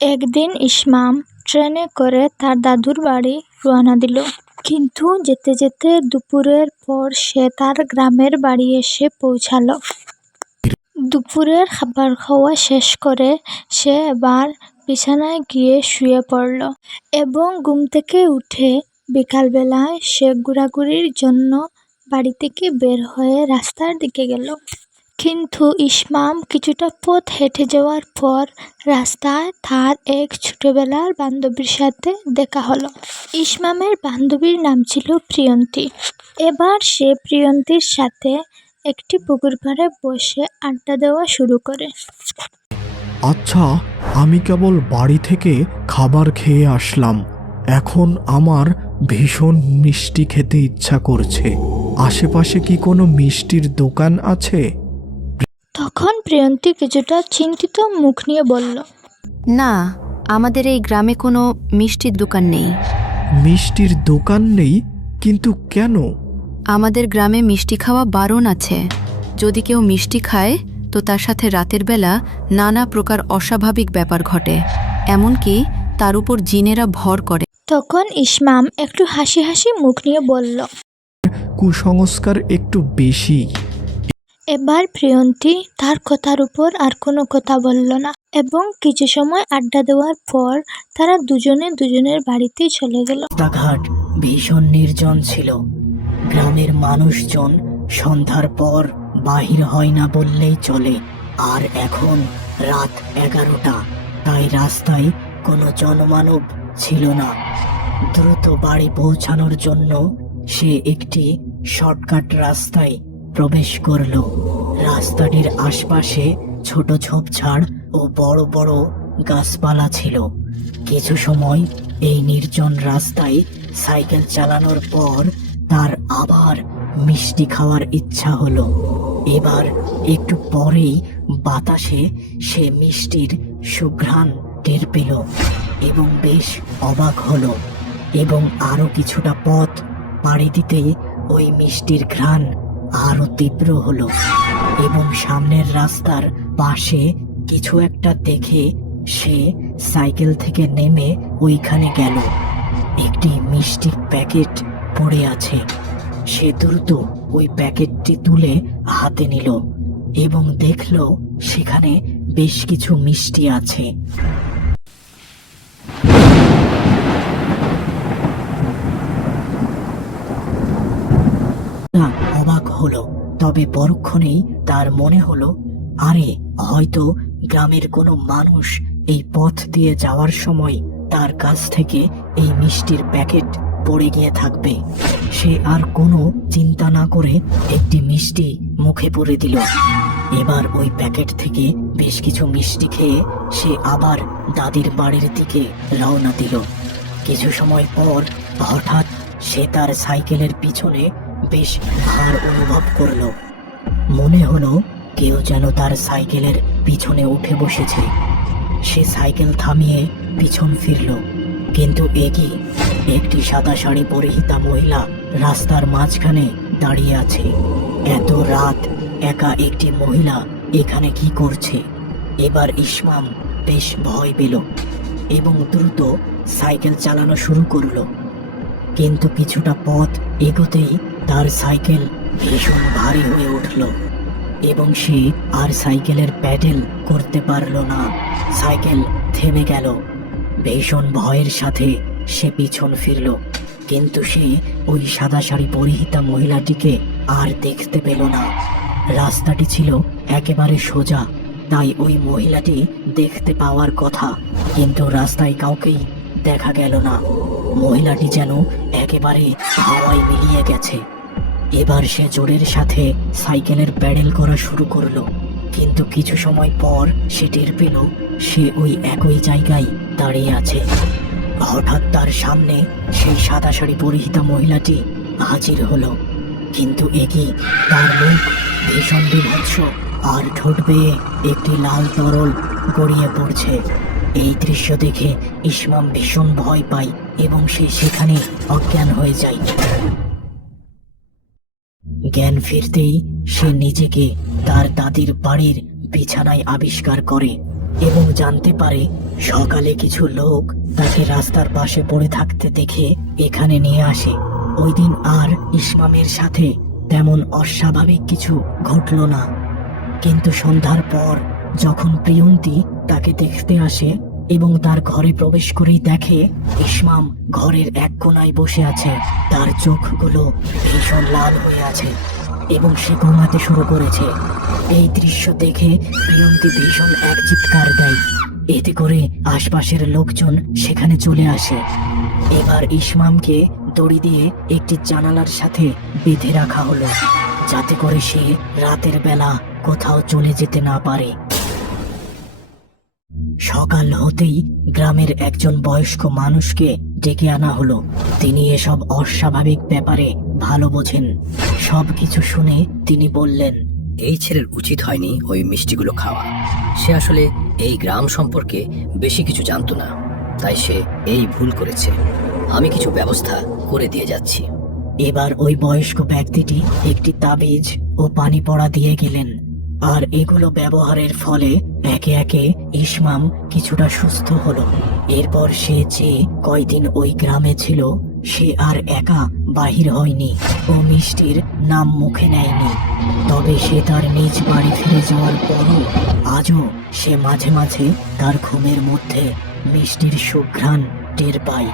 একদিন ইসমাম ট্রেনে করে তার দাদুর বাড়ি রওনা দিল। কিন্তু যেতে যেতে দুপুরের পর সে তার গ্রামের বাড়ি এসে পৌঁছালো। দুপুরের খাবার খাওয়া শেষ করে সে এবার বিছানায় গিয়ে শুয়ে পড়ল এবং ঘুম থেকে উঠে বিকালবেলায় সে ঘোরাঘুরির জন্য বাড়ি থেকে বের হয়ে রাস্তার দিকে গেল। কিন্তু ইসমাম কিছুটা পথ হেঁটে যাওয়ার পর রাস্তায় তার এক ছোটবেলার বান্ধবীর সাথে দেখা হলো। ইসমামের বান্ধবীর নাম ছিল প্রিয়ন্তী। এবার সে প্রিয়ন্তীর সাথে একটি পুকুর পাড়ে বসে আড্ডা দেওয়া শুরু করে। আচ্ছা, আমি কেবল বাড়ি থেকে খাবার খেয়ে আসলাম। এখন আমার ভীষণ মিষ্টি খেতে ইচ্ছা করছে। আশেপাশে কি কোনো মিষ্টির দোকান আছে? তখন প্রিয়ন্তী কিছুটা চিন্তিত মুখ নিয়ে বলল, না, আমাদের এই গ্রামে কোনো মিষ্টির দোকান নেই। মিষ্টির দোকান নেই? কিন্তু কেন? আমাদের গ্রামে মিষ্টি খাওয়া বারণ আছে। যদি কেউ মিষ্টি খায় তো তার সাথে রাতের বেলা নানা প্রকার অস্বাভাবিক ব্যাপার ঘটে, এমনকি তার উপর জিনেরা ভর করে। তখন ইসমাম একটু হাসি হাসি মুখ নিয়ে বলল, কুসংস্কার একটু বেশি। এবার প্রিয়ন্তী তার কথার উপর আর কোনো কথা বলল না এবং কিছু সময় আড্ডা দেওয়ার পর তারা দুজনে দুজনের বাড়িতে চলে গেল। রাস্তাঘাট ভীষণ নির্জন ছিল। গ্রামের মানুষজন সন্ধ্যার পর বাহির হয় না বললেই চলে। আর এখন রাত 11টা, তাই রাস্তায় কোনো জনমানব ছিল না। দ্রুত বাড়ি পৌঁছানোর জন্য সে একটি শর্টকাট রাস্তায় প্রবেশ করল। রাস্তাটির আশপাশে ছোট ঝোপঝাড় ও বড় বড় গাছপালা ছিল। কিছু সময় এই নির্জন রাস্তায় সাইকেল চালানোর পর তার আবার মিষ্টি খাওয়ার ইচ্ছা হলো। এবার একটু পরেই বাতাসে সে মিষ্টির সুঘ্রাণ টের পেল এবং বেশ অবাক হলো। এবং আরো কিছুটা পথ পাড়ি দিতেই ওই মিষ্টির ঘ্রাণ আরো তীব্র হলো এবং সামনের রাস্তার পাশে কিছু একটা দেখে সে সাইকেল থেকে নেমে ওইখানে গেল। একটি মিষ্টির প্যাকেট পড়ে আছে। সে দ্রুত ওই প্যাকেটটি তুলে হাতে নিল এবং দেখল সেখানে বেশ কিছু মিষ্টি আছে। অবাক হলো, তবে পরক্ষণেই তার মনে হলো, আরে হয়তো গ্রামের কোনো মানুষ এই পথ দিয়ে যাওয়ার সময় তার কাছ থেকে এই মিষ্টির প্যাকেট পড়ে গিয়ে থাকবে। সে আর কোনো চিন্তা না করে একটি মিষ্টি মুখে পুরে দিল। এবার ওই প্যাকেট থেকে বেশ কিছু মিষ্টি খেয়ে সে আবার দাদির বাড়ির দিকে রওনা দিল। কিছু সময় পর হঠাৎ সে তার সাইকেলের পিছনে বেশ ভার অনুভব করলো। মনে হলো কেউ যেন তার সাইকেলের পিছনে উঠে বসেছে। সে সাইকেল থামিয়ে পিছন ফিরল, কিন্তু একই একটি সাদা শাড়ি পরিহিতা মহিলা রাস্তার মাঝখানে দাঁড়িয়ে আছে। এত রাত একা একটি মহিলা এখানে কি করছে? এবার ইসমাম বেশ ভয় পেল এবং দ্রুত সাইকেল চালানো শুরু করলো। কিন্তু কিছুটা পথ এগোতেই তার সাইকেল ভীষণ ভারী হয়ে উঠল এবং সে আর সাইকেলের প্যাডেল করতে পারল না। সাইকেল থেমে গেল। ভীষণ ভয়ের সাথে সে পিছন ফিরল, কিন্তু সে ওই সাদা শাড়ি পরিহিতা মহিলাটিকে আর দেখতে পেল না। রাস্তাটি ছিল একেবারে সোজা, তাই ওই মহিলাটি দেখতে পাওয়ার কথা, কিন্তু রাস্তায় কাউকেই দেখা গেল না। মহিলাটি যেন একেবারে হাওয়ায় মিলিয়ে গেছে। এবার সে জোরের সাথে সাইকেলের প্যাডেল করা শুরু করলো, কিন্তু কিছু সময় পর সে টের পেল সে ওই একই জায়গায় দাঁড়িয়ে আছে। হঠাৎ তার সামনে সেই সাদা শাড়ি পরিহিতা মহিলাটি হাজির হলো, কিন্তু একই তার মুখ ভীষণ বিভৎস আর ঠোঁট বেয়ে একটি লাল তরল গড়িয়ে পড়ছে। এই দৃশ্য দেখে ইসমাম ভীষণ ভয় পায় এবং সে সেখানে অজ্ঞান হয়ে যায়। জ্ঞান ফিরতেই সে নিজেকে তার দাদির বাড়ির বিছানায় আবিষ্কার করে। এবং জানতে পারে সকালে কিছু লোক তাকে রাস্তার পাশে পড়ে থাকতে দেখে এখানে নিয়ে আসে। ওই দিন আর ইসমামের সাথে তেমন অস্বাভাবিক কিছু ঘটল না, কিন্তু সন্ধ্যার পর যখন প্রিয়ন্তী তাকে দেখতে আসে এবং তার ঘরে প্রবেশ করেই দেখে ইসমাম ঘরের এক কোণায় বসে আছে, তার চোখগুলো ভীষণ লাল হয়ে আছে এবং সে ঘুমাতে শুরু করেছে। এই দৃশ্য দেখে প্রিয়ন্তী ভীষণ এক চিৎকার দেয়। এতে করে আশপাশের লোকজন সেখানে চলে আসে। এবার ইসমামকে দড়ি দিয়ে একটি জানালার সাথে বেঁধে রাখা হলো, যাতে করে সে রাতের বেলা কোথাও চলে যেতে না পারে। সকাল হতেই গ্রামের একজন বয়স্ক মানুষকে ডেকে আনা হলো। তিনি এসব অস্বাভাবিক ব্যাপারে ভালো বোঝেন। সবকিছু শুনে তিনি বললেন, এই ছেলের উচিত হয়নি ওই মিষ্টিগুলো খাওয়া। সে আসলে এই গ্রাম সম্পর্কে বেশি কিছু জানতো না, তাই সে এই ভুল করেছে। আমি কিছু ব্যবস্থা করে দিয়ে যাচ্ছি। এবার ওই বয়স্ক ব্যক্তিটি একটি তাবিজ ও পানি পড়া দিয়ে গেলেন, আর এগুলো ব্যবহারের ফলে একে একে ইসমাম কিছুটা সুস্থ হলো। এরপর সে যে কয়দিন ওই গ্রামে ছিল সে আর একা বাহির হয়নি ও মিষ্টির নাম মুখে নেয়নি। তবে সে তার নিজ বাড়ি ফিরে যাওয়ার পরও আজও সে মাঝে মাঝে তার ঘুমের মধ্যে মিষ্টির সুঘ্রাণ টের পায়।